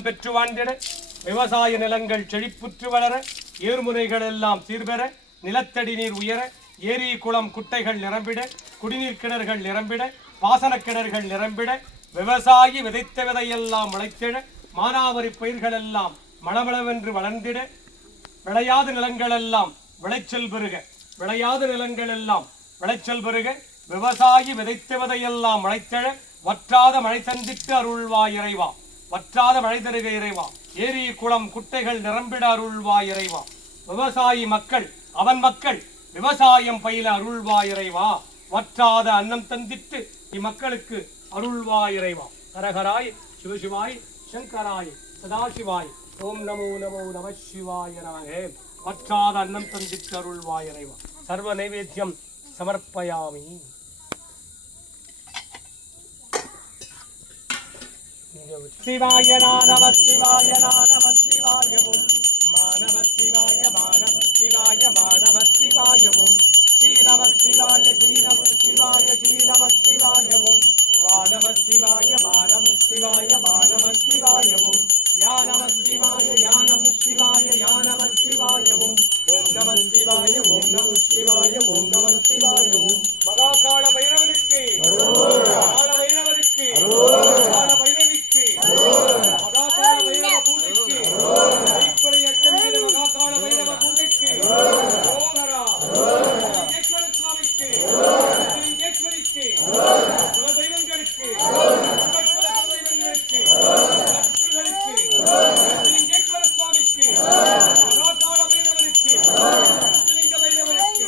நலம் பெற்று வாழ்ந்திட விவசாய நிலங்கள் செழிப்புற்று வளர ஏர்முறைகள் எல்லாம் சீர்பெற நிலத்தடி நீர் உயர ஏரி குளம் குட்டைகள் நிரம்பிட குடிநீர் கிணறுகள் நிரம்பிட பாசன கிணறுகள் நிரம்பிட விவசாயி விதைத்த விதையெல்லாம் முளைத்திட மானாவரி பயிர்கள் எல்லாம் மளமளவென்று வளர்ந்திட விளையாத நிலங்கள் எல்லாம் விளைச்சல் பெருக விளையாத நிலங்கள் எல்லாம் விளைச்சல் பெருக விவசாயி விதைத்த விதையெல்லாம் முளைத்திட வற்றாத மழை சந்தித்து அருள்வாய் இறைவா வற்றாத மழை தருக இறைவா ஏரி குளம் குட்டைகள் நிரம்பிட அருள்வாய் இறைவா விவசாயி மக்கள் அவன் மக்கள் விவசாயம் பயில அருள்வாய் இறைவா வற்றாத அன்னம் தந்தித்து இம்மக்களுக்கு அருள்வாய் இறைவா ஹரஹராய் சிவசிவாய் சங்கராய் சதாசிவாய் ஓம் நமோ நமோ நம சிவாய நமகே வற்றாத அன்னம் தந்தித்து அருள்வாய் இறைவா சர்வ நைவேத்தியம் சமர்ப்பயாமி சிவாய நம சிவாய நம சிவாய ஓம் மானவ சிவாய மானவ சிவாய மானவ சிவாய ஓம் ஸ்ரீநம சிவாய ஸ்ரீநம சிவாய ஸ்ரீநம சிவாய ஓம் வானவ சிவாய மானவ சிவாய மானவ சிவாய ஓம் யானவ சிவாய யானவ சிவாய யானவ சிவாய ஓம் நம சிவாய ஓம் நம சிவாய ஓம் நம சிவாய ஓம் மகாகால பைரவனுக்கு கால பைரவனுக்கு கால பைரவிக்கு மகாகால பைரவ பூஜைக்கு மகாகால பைரவ பூஜைக்கு ஓகரா லிங்கேஸ்வர சுவாமிக்கு லிங்கேஸ்வரிக்கு குலதெய்வங்களுக்கு குலதெய்வங்களுக்கு பக்தர்களுக்கு லிங்கேஸ்வர சுவாமிக்கு மகாகால பைரவனுக்கு லிங்க பைரவனுக்கு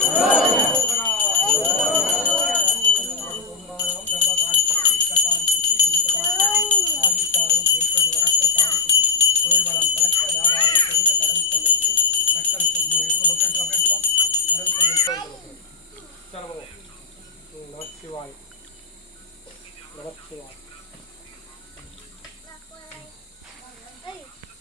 ஓகரா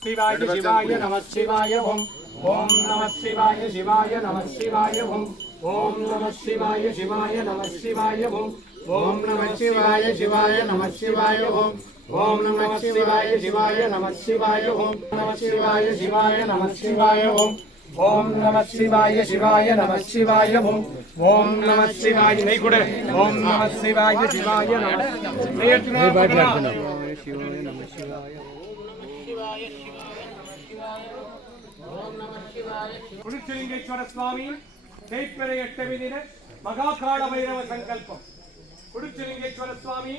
शिवाय शिवाय नमः शिवाय ओम ओम नमः शिवाय शिवाय नमः शिवाय ओम ओम नमः शिवाय शिवाय नमः शिवाय ओम ओम नमः शिवाय शिवाय नमः शिवाय ओम ओम नमः शिवाय शिवाय नमः शिवाय ओम नमः शिवाय शिवाय नमः शिवाय ओम ओम नमः शिवाय शिवाय नमः शिवाय ओम ओम नमः शिवाय नहीं कुड़े ओम नमः शिवाय शिवाय नमः शिवाय नमः शिवाय குடிச்சிலிங்கேஸ்வர சுவாமி தேய்பிறை எட்டமி தின மகாகால பைரவ சங்கல்பம் குடிச்சிலிங்கேஸ்வர சுவாமி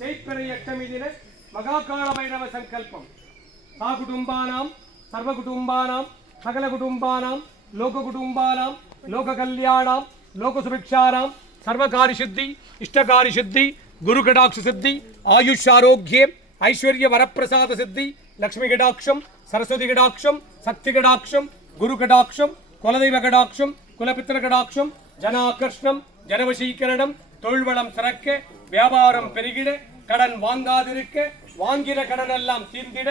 தேய்பிறை எட்டமி தின மகாகால பைரவ சங்கல்பம் சாகுடும்பானாம் சர்வகுடும்பானாம் சகல குடும்பானாம் லோக குடும்பானாம் லோக கல்யாணாம் லோக சுபிக்ஷானாம் சர்வகாரி சித்தி இஷ்டகாரி சித்தி குரு கடாட்ச சித்தி ஆயுஷ் ஆரோக்கியம் ஐஸ்வர்ய வரப்பிரசாத சித்தி லக்ஷ்மி கடாட்சம் சரஸ்வதி கடாட்சம் சக்தி கடாட்சம் குரு கடாட்சம் குலதெய்வ கடாட்சம் குலபித்திர கடாட்சம் ஜனாகர்ஷ்ணம் ஜனவசீகரணம் தொழில்வளம் சிறக்க வியாபாரம் பெருகிட கடன் வாங்காதிருக்க வாங்கிற கடன் எல்லாம் தீர்ந்திட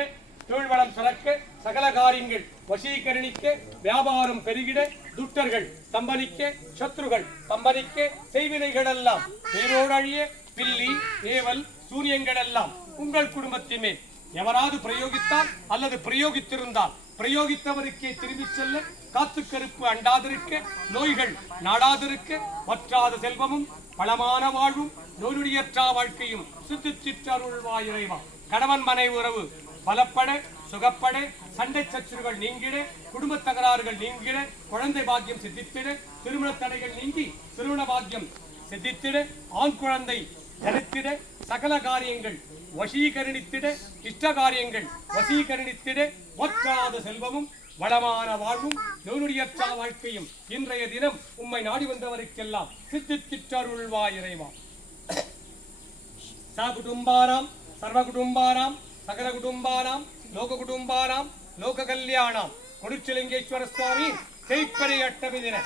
தொழில்வளம் சிறக்க சகல காரியங்கள் வசீகரணிக்க வியாபாரம் பெருகிட துட்டர்கள் தம்பனிக்க சத்ருகள் தம்பனிக்க செய்வினைகள் எல்லாம் பேரோடு அழிய பில்லி ஏவல் சூரியங்கள் எல்லாம் உங்கள் குடும்பத்தின் மேல் எவராது பிரயோகித்தால் அல்லது பிரயோகித்திருந்தால் பிரயோகித்தவருக்கே திரும்பிச் செல்ல காத்து கருப்பு அண்டாதிருக்க நோய்கள் நாடாதிருக்க வற்றாத செல்வமும் பலமான வாழ்வும் நோயுடையற்றா வாழ்க்கையும் சித்திச்சிற்றருள்வாய் இறைவா கணவன் மனை உறவு பலப்பட சுகப்பட சண்டை சச்சுறுகள் நீங்கிட குடும்ப தகராறுகள் நீங்கிட குழந்தை பாக்கியம் சித்தித்திட திருமண தடைகள் நீங்கி திருமண பாக்கியம் சித்தித்திட ஆண் குழந்தை தரித்திட சகல காரியங்கள் வசீகரணித்திட இஷ்ட காரியங்கள் வசீகரணித்திட ஒற்றாத செல்வமும் வளமான வாழ்வும் நோயுடையற்றா வாழ்க்கையும் இன்றைய தினம் உம்மை நாடி வந்தவருக்கெல்லாம் சித்திச்சிற்றருள்வாய் இறைவா சா குடும்பானாம் சர்வ குடும்பானாம் சகல குடும்பானாம் லோக குடும்பானாம் லோக கல்யாணாம் குடிச்சிலிங்கேஸ்வர சுவாமி தேய்பிறை எட்டமி தின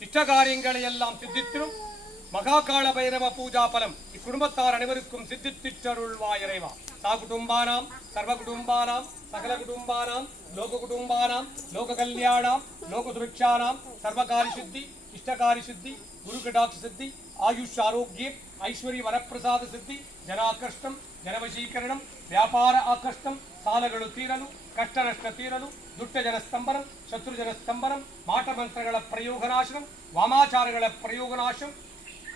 இஷ்ட காரியங்களை எல்லாம் சித்தித்திரும் மகாகால பைரவ பூஜா பலம் இக்குடும்பத்தார் அனைவருக்கும் சித்தித்திற்றருள்வாய் இறைவா சா குடும்பானாம் சர்வ குடும்பானாம் சகல குடும்பானாம் லோக குடும்பானாம் லோக கல்யாணாம் லோக சுபிக்ஷானாம் சர்வகாரி சித்தி இஷ்டகாரி சித்தி குரு கடாட்ச சித்தி ஆயுஷ் ஆரோக்கியம் ಐಶ್ವರ್ಯ ವರಪ್ರಸಾದ ಸಿದ್ಧಿ ಜನಾಕರ್ಷಣಂ ಜನವಶೀಕರಣಂ ವ್ಯಾಪಾರ ಆಕರ್ಷಣಂ ಸಾಲಗಳು ತೀರಲು ಕಷ್ಟ ನಷ್ಟ ತೀರಲು ದುಷ್ಟ ಜನ ಸ್ತಂಭನಂ ಶತ್ರು ಜನ ಸ್ತಂಭನಂ ಮಾಟಮಂತ್ರಗಳ ಪ್ರಯೋಗನಾಶನಂ ವಾಮಾಚಾರಗಳ ಪ್ರಯೋಗನಾಶಂ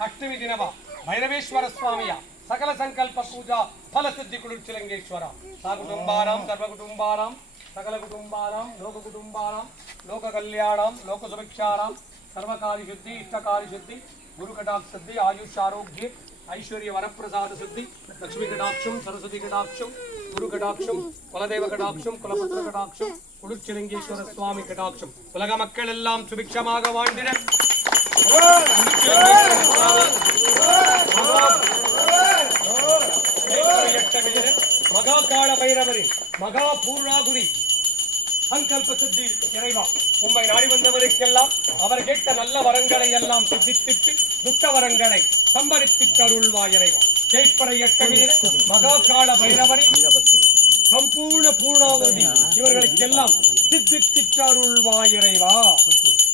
ಅಷ್ಟಮಿ ದಿನವ ಭೈರವೇಶ್ವರ ಸ್ವಾಮಿಯ ಸಕಲ ಸಂಕಲ್ಪ ಪೂಜಾ ಫಲಸಿದ್ಧಿ ಕುಡುಚಿಲಿಂಗೇಶ್ವರ ಸಕುಟುಂಬಾನಾಂ ಸರ್ವಕುಟುಂಬಾನಾಂ ಸಕಲ ಕುಟುಂಬಾನಾಂ ಲೋಕ ಕಲ್ಯಾಣಂ ಲೋಕ ಸುಭಿಕ್ಷಾನಾಂ ಸರ್ವಕಾರ್ಯ ಶುದ್ಧಿ ಇಷ್ಟಕಾರ್ಯ ಶುದ್ಧಿ ಗುರು ಕಟಾಕ್ಷ ಸಿದ್ಧಿ ಆಯುಷ್ ಆರೋಗ್ಯ ಐಶ್ವರ್ಯ ವರಪ್ರಸಾದ ಸಿದ್ಧಿ ಲಕ್ಷ್ಮೀ ಕಟಾಕ್ಷಂ ಸರಸ್ವತಿ ಕಟಾಕ್ಷಂ ಗುರು ಕಟಾಕ್ಷಂ ಕುಲದೇವ கடாட்சம் குலபுத்திர கடாட்சம் குடுச்சிலிங்கேஸ்வர சுவாமி கடாட்சம் உலக மக்கள் எல்லாம் சுபிக்ஷமாக வாழ்ந்திட மகாகால பைரவரின் மகா பூர்ணாகுதி சங்கல்ப சித்தி இறைவா உம்மை நாடி வந்தவருக்கெல்லாம் அவர் கேட்ட நல்ல வரங்களை எல்லாம் சித்தித்திட்டு துட்ட வரங்களை சம்பரித்திட்டு அருள்வாய் இறைவா ஜெய்ப்படை எட்டவீர மகாகால பைரவரின் சம்பூர்ண பூர்ணாகுதி இவர்களுக்கெல்லாம் சித்தித்திட்டு அருள்வாய் இறைவா